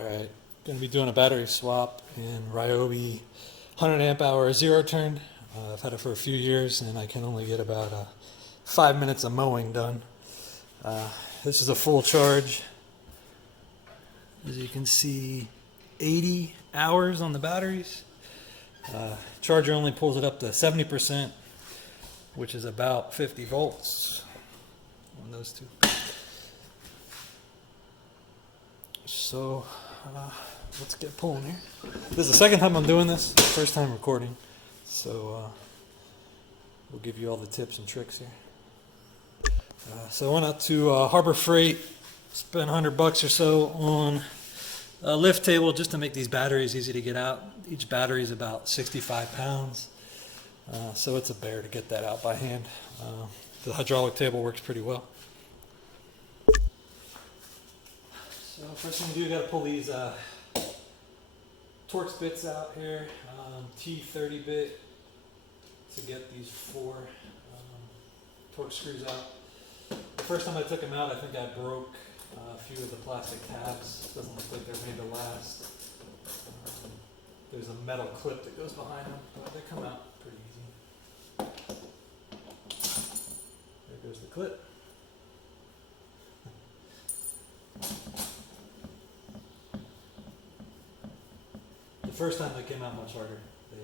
Alright, going to be doing a battery swap in Ryobi 100 amp hour zero turn. I've had it for a few years and I can only get about 5 minutes of mowing done. This is a full charge. As you can see, 80 hours on the batteries. Charger only pulls it up to 70%, which is about 50 volts on those two. So let's get pulling here. This is the second time I'm doing this, first time recording. So we'll give you all the tips and tricks here. So I went out to Harbor Freight, spent $100 or so on a lift table just to make these batteries easy to get out. Each battery is about 65 pounds. So it's a bear to get that out by hand. The hydraulic table works pretty well. So first thing you do, you got to pull these Torx bits out here, T30 bit to get these 4 Torx screws out. The first time I took them out, I think I broke a few of the plastic tabs. Doesn't look like they're made to last. There's a metal clip that goes behind them, but they come out pretty easy. There goes the clip. The first time they came out much harder. The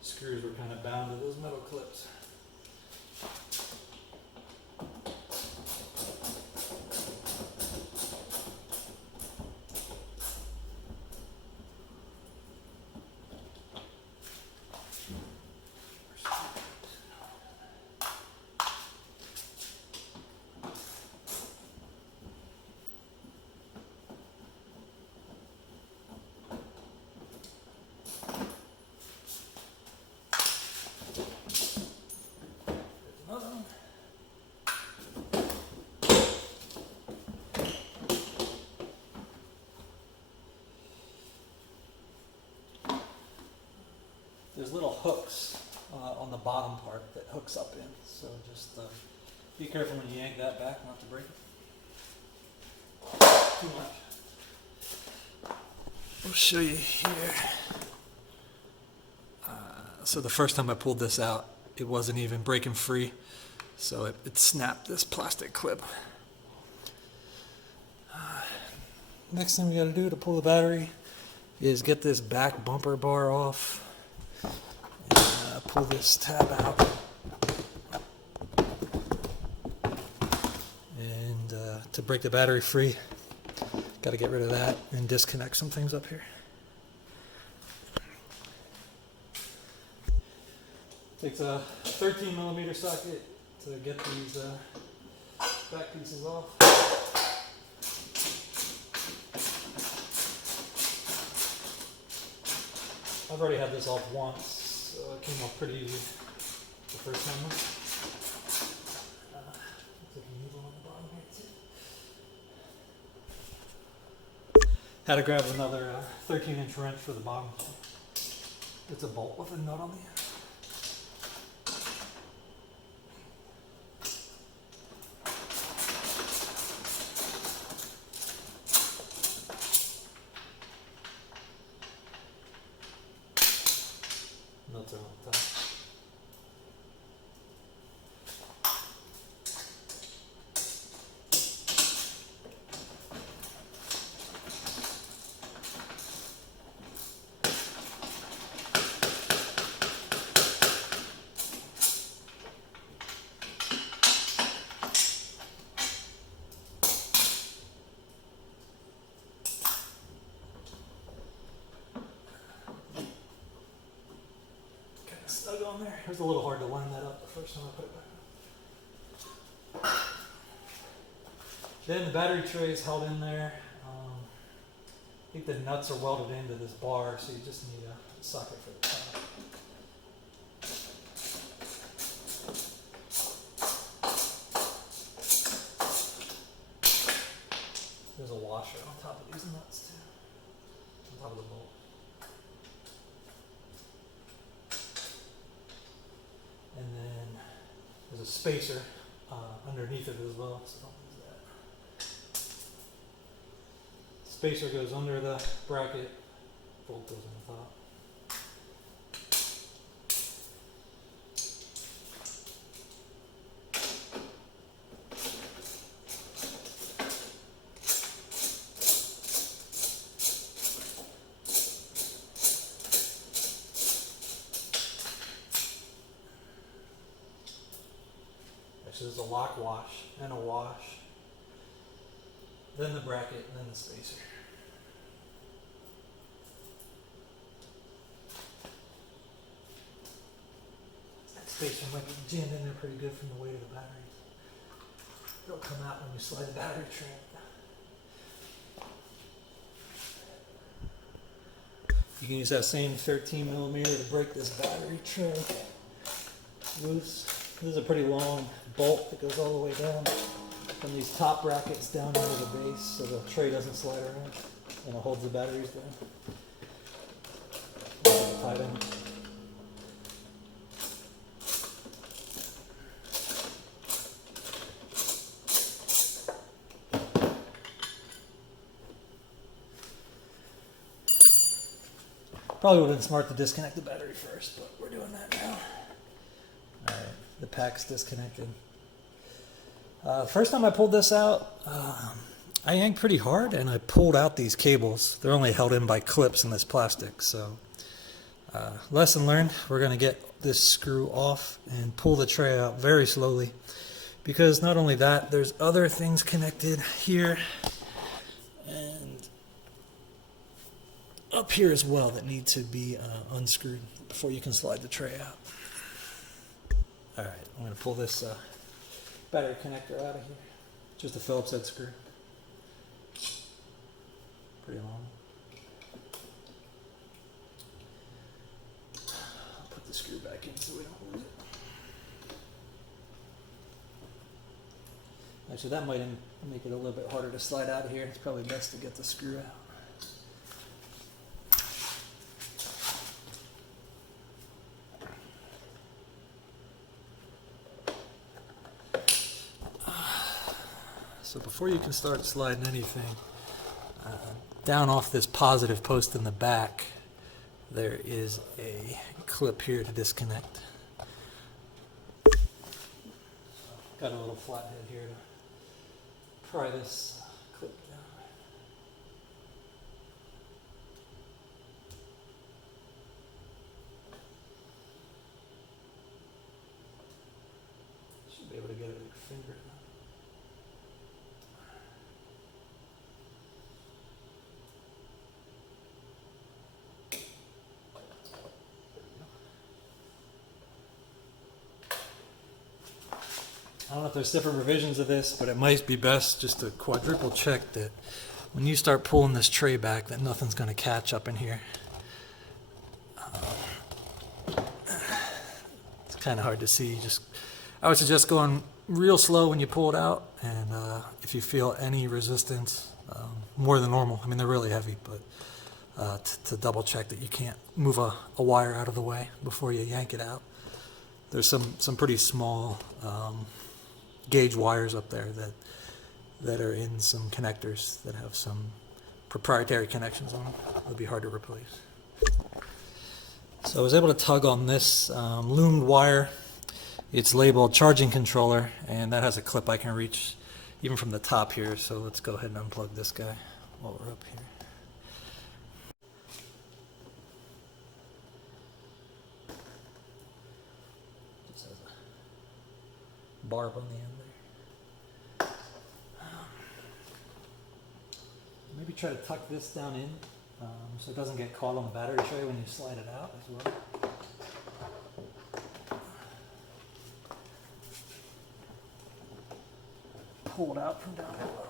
screws were kind of bound to those metal clips. There's little hooks on the bottom part that hooks up in, so just be careful when you yank that back not to break it too much. I'll show you here. So the first time I pulled this out, it wasn't even breaking free, so it snapped this plastic clip. Next thing we got to do to pull the battery is get this back bumper bar off. Pull this tab out, and to break the battery free, got to get rid of that and disconnect some things up here. Takes a 13mm socket to get these back pieces off. I've already had this off once. So it came off pretty easy the first time. Looks like a needle on the bottom here too. Had to grab another 13-inch wrench for the bottom. It's a bolt with a nut on the end. Nuts are on the top. Snug on there. It was a little hard to line that up the first time I put it back on. Then the battery tray is held in there. I think the nuts are welded into this bar, so you just need a socket for the top. There's a washer on top of these nuts too, on top of the bolt. And then there's a spacer underneath it as well, so don't lose that. spacer goes under the bracket, bolt goes on the top. So there's a lock wash and a wash, then the bracket, and then the spacer. That spacer might be jammed in there pretty good from the weight of the battery. It'll come out when you slide the battery tray. You can use that same 13mm to break this battery tray loose. This is a pretty long bolt that goes all the way down from these top brackets down into the base so the tray doesn't slide around and it holds the batteries down. Tied in. Probably would have been smart to disconnect the battery first, but we're doing that now. Alright, the pack's disconnected. First time I pulled this out, I yanked pretty hard and I pulled out these cables. They're only held in by clips in this plastic, so lesson learned. We're going to get this screw off and pull the tray out very slowly, because not only that, there's other things connected here and up here as well that need to be unscrewed before you can slide the tray out. Alright, I'm going to pull this battery connector out of here. Just a Phillips head screw. Pretty long. I'll put the screw back in so we don't lose it. Actually, that might make it a little bit harder to slide out of here. It's probably best to get the screw out. So before you can start sliding anything, down off this positive post in the back, there is a clip here to disconnect. Got a little flathead here to pry this clip down. Should be able to get it with your finger. I don't know if there's different revisions of this, but it might be best just to quadruple check that when you start pulling this tray back that nothing's going to catch up in here. It's kind of hard to see. I would suggest going real slow when you pull it out, and if you feel any resistance, more than normal, I mean they're really heavy, but to double check that you can't move a wire out of the way before you yank it out. There's some pretty small gauge wires up there that are in some connectors that have some proprietary connections on them. It'll be hard to replace. So I was able to tug on this loomed wire. It's labeled charging controller, and that has a clip I can reach even from the top here. So let's go ahead and unplug this guy while we're up here. Just has a barb on the end there. Maybe try to tuck this down in so it doesn't get caught on the battery tray when you slide it out as well. Pull it out from down below.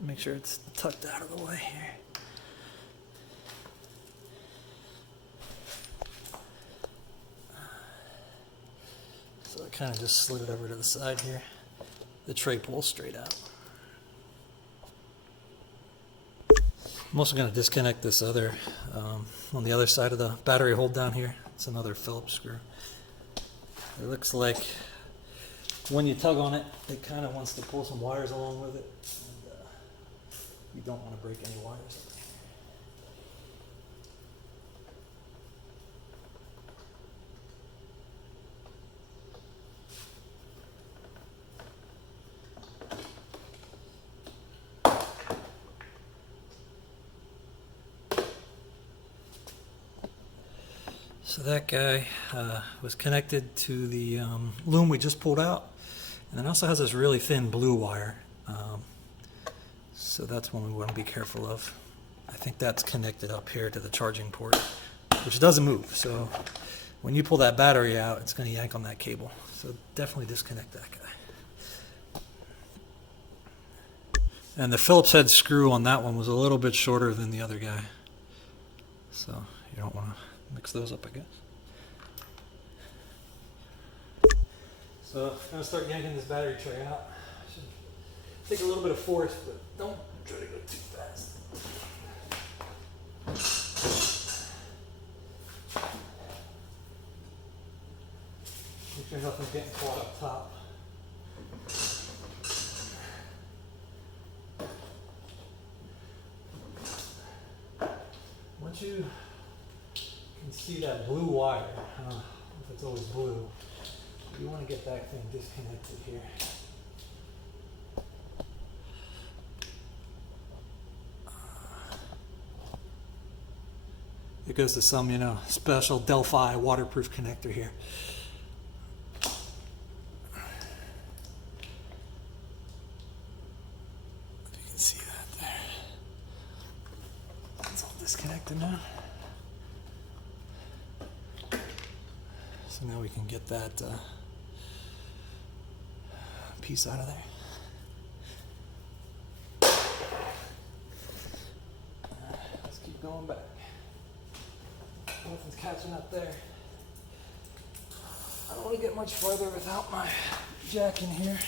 Make sure it's tucked out of the way here. So I kind of just slid it over to the side here. The tray pulls straight out. I'm also going to disconnect this other, on the other side of the battery hold down here. It's another Phillips screw. It looks like when you tug on it, it kind of wants to pull some wires along with it. And, You don't want to break any wires. So that guy was connected to the loom we just pulled out, and it also has this really thin blue wire. So that's one we want to be careful of. I think that's connected up here to the charging port, which doesn't move. So when you pull that battery out, it's going to yank on that cable. So definitely disconnect that guy. And the Phillips head screw on that one was a little bit shorter than the other guy. So you don't want to mix those up, I guess. So I'm going to start yanking this battery tray out. Should take a little bit of force, but don't try to go too fast. Make sure nothing's getting caught up top. Once you can see that blue wire, if it's always blue, you want to get that thing disconnected here. It goes to some, special Delphi waterproof connector here. If you can see that there. It's all disconnected now. So now we can get that piece out of there. Let's keep going back. Nothing's catching up there. I don't want to get much farther without my jack in here.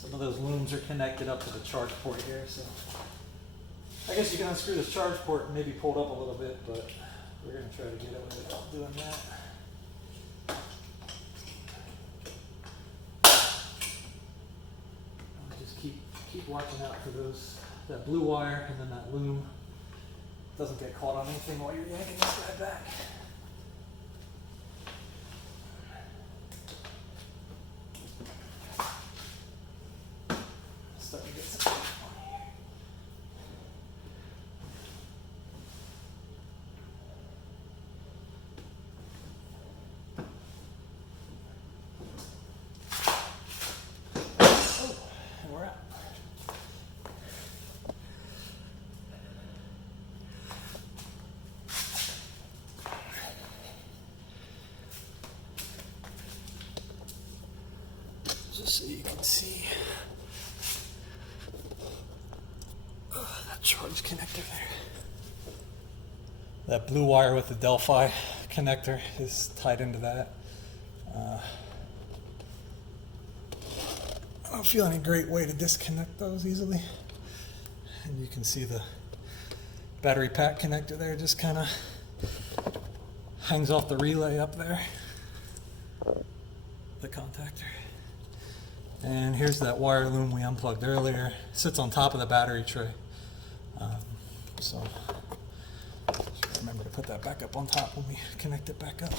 Some of those looms are connected up to the charge port here, so I guess you can unscrew this charge port and maybe pull it up a little bit, but we're going to try to get it without doing that. Just keep watching out for that blue wire and then that loom doesn't get caught on anything while you're yanking this guy back. Starting to get some on here. Oh, and we're out. Just so you can see. That charge connector there. That blue wire with the Delphi connector is tied into that. I don't feel any great way to disconnect those easily. And you can see the battery pack connector there just kind of hangs off the relay up there. The contactor. And here's that wire loom we unplugged earlier. It sits on top of the battery tray. So just remember to put that back up on top when we connect it back up.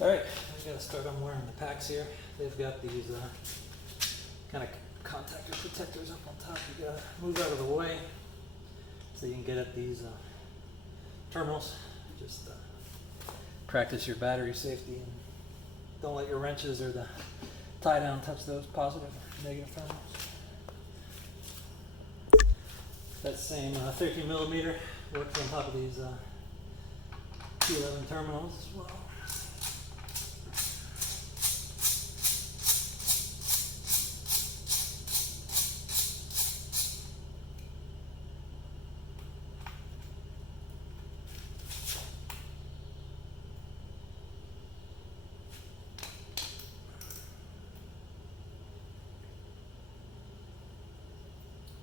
Alright, we got to start unwearing the packs here. They've got these kind of contactor protectors up on top. You got to move out of the way so you can get at these terminals. Just practice your battery safety and don't let your wrenches or the tie down touch those positive or negative terminals. That same 13 millimeter works on top of these T11 terminals as well.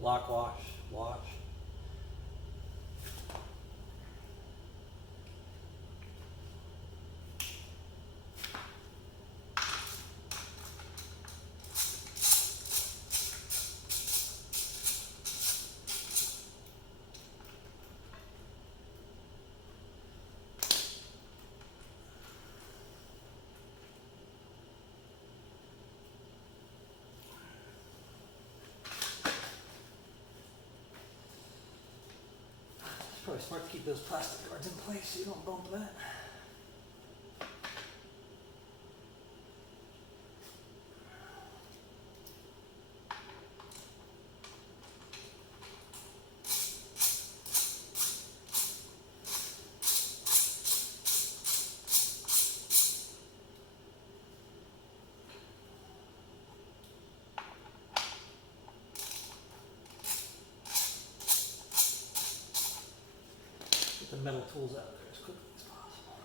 Lock wash. Probably smart to keep those plastic guards in place so you don't bump that. Get the metal tools out there as quickly as possible.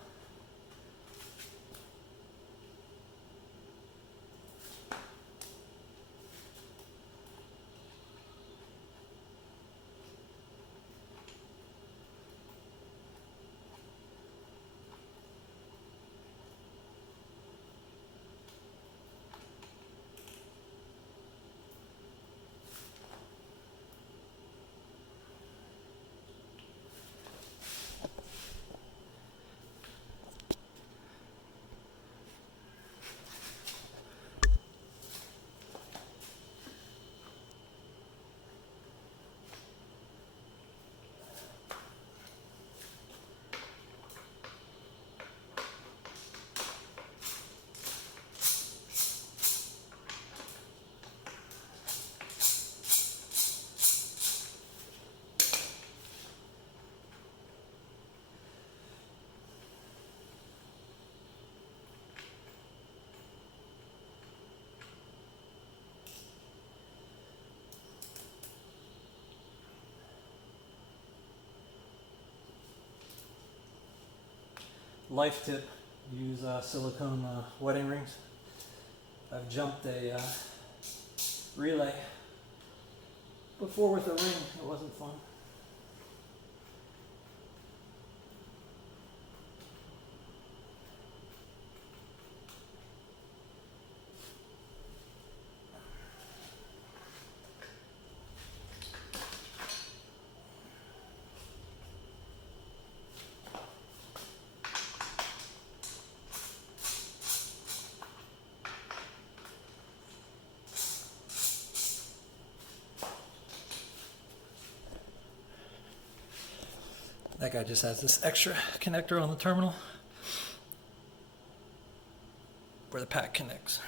Life tip, use silicone wedding rings. I've jumped a relay before with a ring. It wasn't fun. That guy just has this extra connector on the terminal where the pack connects.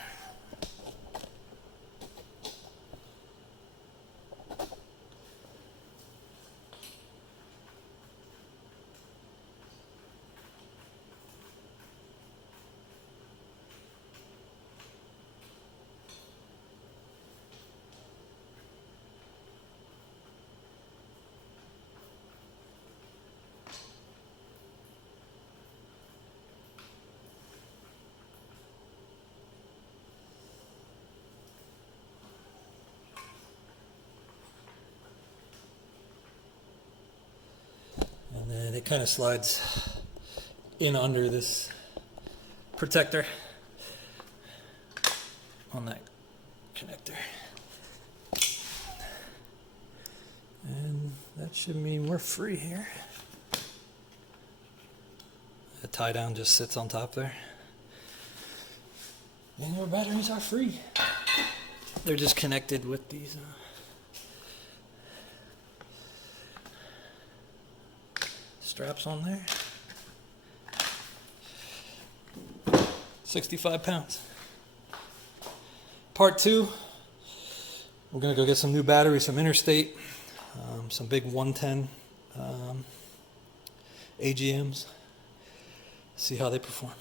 And it kind of slides in under this protector on that connector. And that should mean we're free here. The tie down just sits on top there. And our batteries are free. They're just connected with these straps on there. 65 pounds. Part 2, we're gonna go get some new batteries from Interstate, some big 110 AGMs, see how they perform.